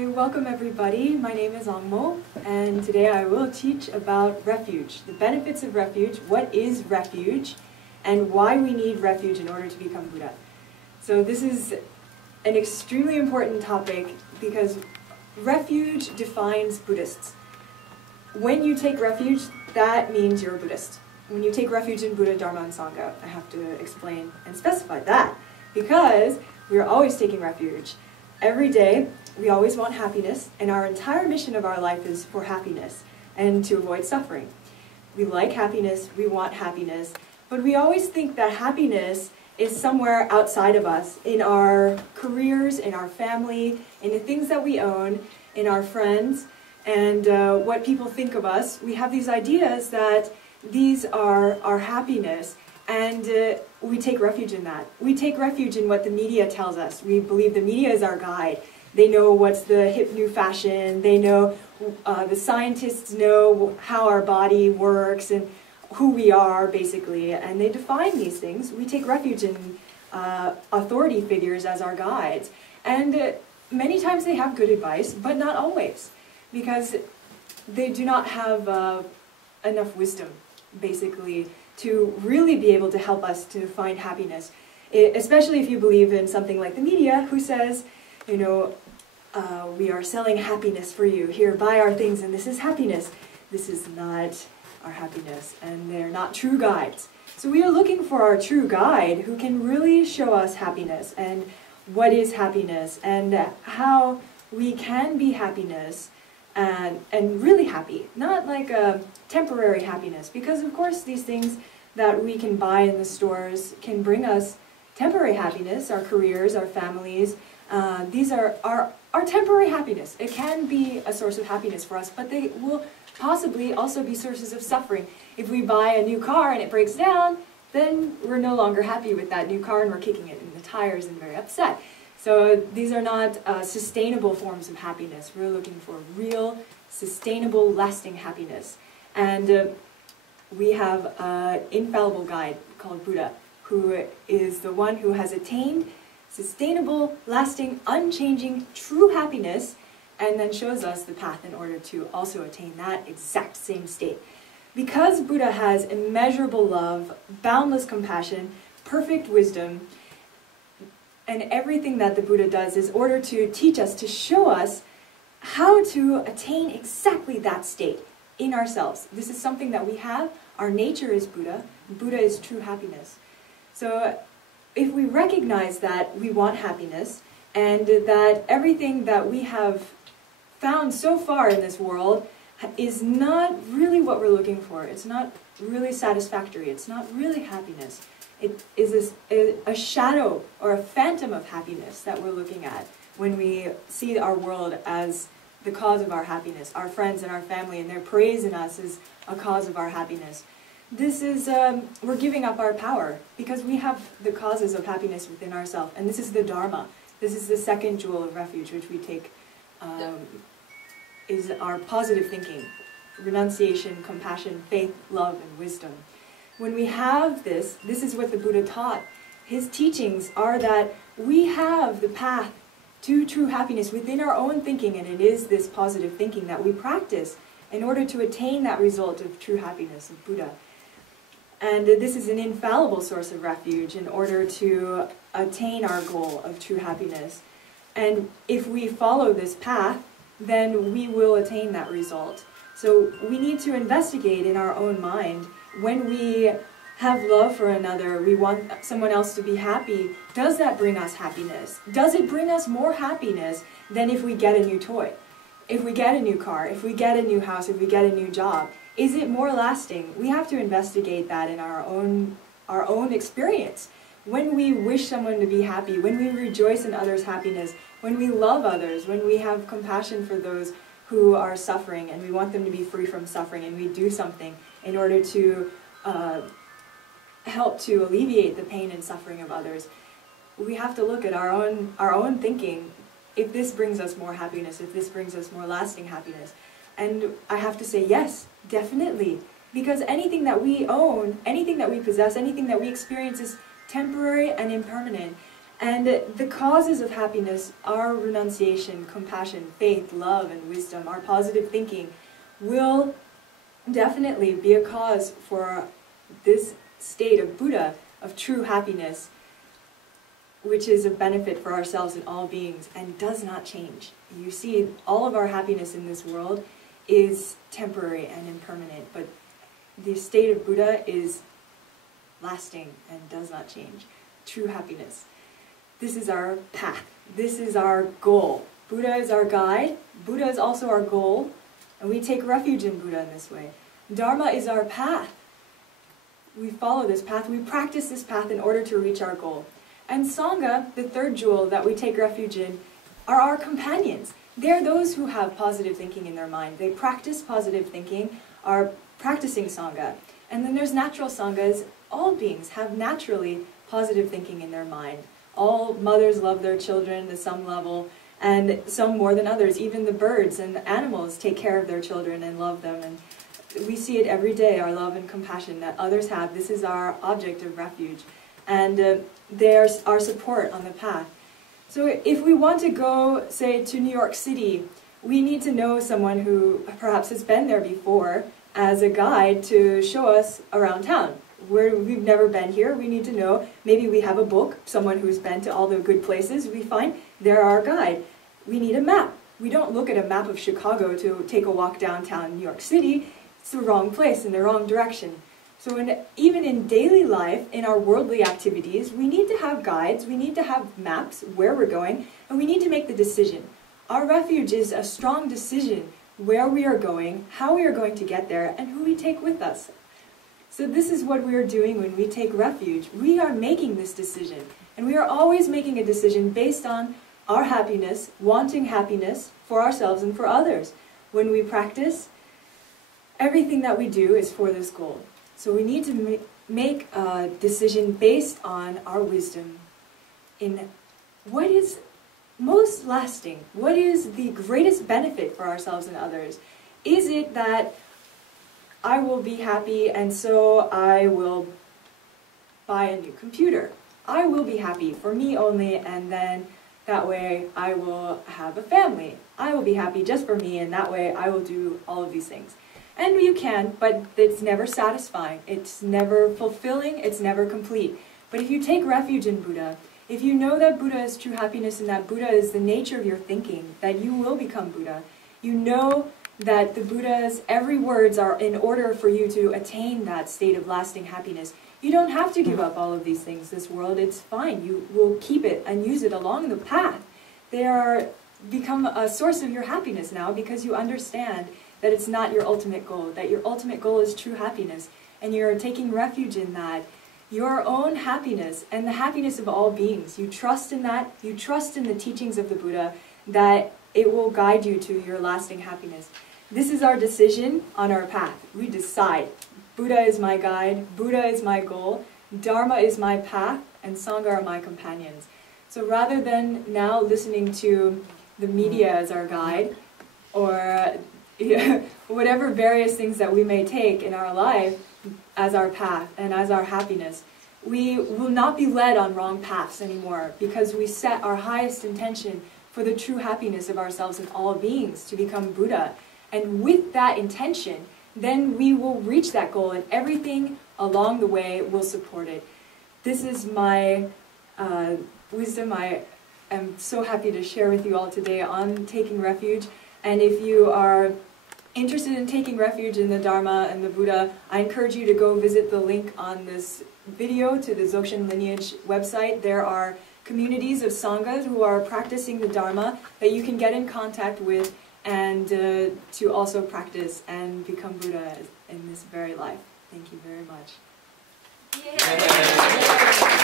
Okay, welcome everybody. My name is Wangmo, and today I will teach about refuge, the benefits of refuge, what is refuge, and why we need refuge in order to become Buddha. So this is an extremely important topic because refuge defines Buddhists. When you take refuge, that means you're a Buddhist. When you take refuge in Buddha, Dharma, and Sangha, I have to explain and specify that because we're always taking refuge. Every day, we always want happiness, and our entire mission of our life is for happiness and to avoid suffering. We like happiness, we want happiness, but we always think that happiness is somewhere outside of us, in our careers, in our family, in the things that we own, in our friends, and what people think of us. We have these ideas that these are our happiness, and we take refuge in that. We take refuge in what the media tells us. We believe the media is our guide. They know what's the hip new fashion. They know, the scientists know how our body works and who we are, basically. And they define these things. We take refuge in authority figures as our guides. And many times they have good advice, but not always. Because they do not have enough wisdom, basically, to really be able to help us to find happiness. Especially if you believe in something like the media, who says, you know, we are selling happiness for you. Here, buy our things, and this is happiness. This is not our happiness, and they're not true guides. So we are looking for our true guide who can really show us happiness, and what is happiness, and how we can be happiness, and really happy. Not like a temporary happiness, because of course these things that we can buy in the stores can bring us temporary happiness, our careers, our families. These are our temporary happiness. It can be a source of happiness for us, but they will possibly also be sources of suffering. If we buy a new car and it breaks down, then we're no longer happy with that new car and we're kicking it in the tires and very upset. So these are not sustainable forms of happiness. We're looking for real, sustainable, lasting happiness. And we have an infallible guide called Buddha, who is the one who has attained sustainable, lasting, unchanging, true happiness, and then shows us the path in order to also attain that exact same state. Because Buddha has immeasurable love, boundless compassion, perfect wisdom, and everything that the Buddha does is in order to teach us, to show us how to attain exactly that state in ourselves. This is something that we have. Our nature is Buddha. Buddha is true happiness. So if we recognize that we want happiness, and that everything that we have found so far in this world is not really what we're looking for, it's not really satisfactory, it's not really happiness, it is a shadow or a phantom of happiness that we're looking at when we see our world as the cause of our happiness, our friends and our family and their praise in us is a cause of our happiness. This is, we're giving up our power because we have the causes of happiness within ourselves, and this is the Dharma. This is the second jewel of refuge, which we take, is our positive thinking, renunciation, compassion, faith, love, and wisdom. When we have this, this is what the Buddha taught. His teachings are that we have the path to true happiness within our own thinking, and it is this positive thinking that we practice in order to attain that result of true happiness of Buddha. And this is an infallible source of refuge in order to attain our goal of true happiness. And if we follow this path, then we will attain that result. So we need to investigate in our own mind. When we have love for another, we want someone else to be happy, does that bring us happiness? Does it bring us more happiness than if we get a new toy? If we get a new car, if we get a new house, if we get a new job? Is it more lasting? We have to investigate that in our own experience. When we wish someone to be happy, when we rejoice in others' happiness, when we love others, when we have compassion for those who are suffering and we want them to be free from suffering, and we do something in order to help to alleviate the pain and suffering of others, we have to look at our own thinking. If this brings us more happiness, if this brings us more lasting happiness. And I have to say yes, definitely. Because anything that we own, anything that we possess, anything that we experience is temporary and impermanent. And the causes of happiness, our renunciation, compassion, faith, love, and wisdom, our positive thinking, will definitely be a cause for this state of Buddha, of true happiness, which is a benefit for ourselves and all beings, and does not change. You see, all of our happiness in this world is temporary and impermanent, but the state of Buddha is lasting and does not change. True happiness. This is our path. This is our goal. Buddha is our guide. Buddha is also our goal, and we take refuge in Buddha in this way. Dharma is our path. We follow this path. We practice this path in order to reach our goal. And Sangha, the third jewel that we take refuge in, are our companions. They're those who have positive thinking in their mind. They practice positive thinking, are practicing Sangha. And then there's natural Sanghas. All beings have naturally positive thinking in their mind. All mothers love their children to some level, and some more than others. Even the birds and the animals take care of their children and love them. And we see it every day, our love and compassion that others have. This is our object of refuge. And they are our support on the path. So if we want to go, say, to New York City, we need to know someone who perhaps has been there before as a guide to show us around town. We've never been here, we need to know, maybe we have a book, someone who's been to all the good places, we find they're our guide. We need a map. We don't look at a map of Chicago to take a walk downtown New York City. It's the wrong place, in the wrong direction. So even in daily life, in our worldly activities, we need to have guides, we need to have maps where we're going, and we need to make the decision. Our refuge is a strong decision where we are going, how we are going to get there, and who we take with us. So this is what we are doing when we take refuge. We are making this decision, and we are always making a decision based on our happiness, wanting happiness for ourselves and for others. When we practice, everything that we do is for this goal. So we need to make a decision based on our wisdom in what is most lasting, what is the greatest benefit for ourselves and others. Is it that I will be happy and so I will buy a new computer? I will be happy for me only, and then that way I will have a family. I will be happy just for me, and that way I will do all of these things. And you can, but it's never satisfying. It's never fulfilling. It's never complete. But if you take refuge in Buddha, if you know that Buddha is true happiness and that Buddha is the nature of your thinking, that you will become Buddha, you know that the Buddha's every words are in order for you to attain that state of lasting happiness. You don't have to give up all of these things, this world. It's fine. You will keep it and use it along the path. They are become a source of your happiness now because you understand that it's not your ultimate goal, that your ultimate goal is true happiness, and you're taking refuge in that, your own happiness and the happiness of all beings. You trust in that, you trust in the teachings of the Buddha, that it will guide you to your lasting happiness. This is our decision on our path. We decide, Buddha is my guide, Buddha is my goal, Dharma is my path, and Sangha are my companions. So rather than now listening to the media as our guide, or whatever various things that we may take in our life as our path and as our happiness, we will not be led on wrong paths anymore because we set our highest intention for the true happiness of ourselves and all beings to become Buddha. And with that intention, then we will reach that goal, and everything along the way will support it. This is my wisdom I am so happy to share with you all today on taking refuge. And if you are interested in taking refuge in the Dharma and the Buddha, I encourage you to go visit the link on this video to the Dzogchen Lineage website. There are communities of Sanghas who are practicing the Dharma that you can get in contact with and to also practice and become Buddha in this very life. Thank you very much. Yay.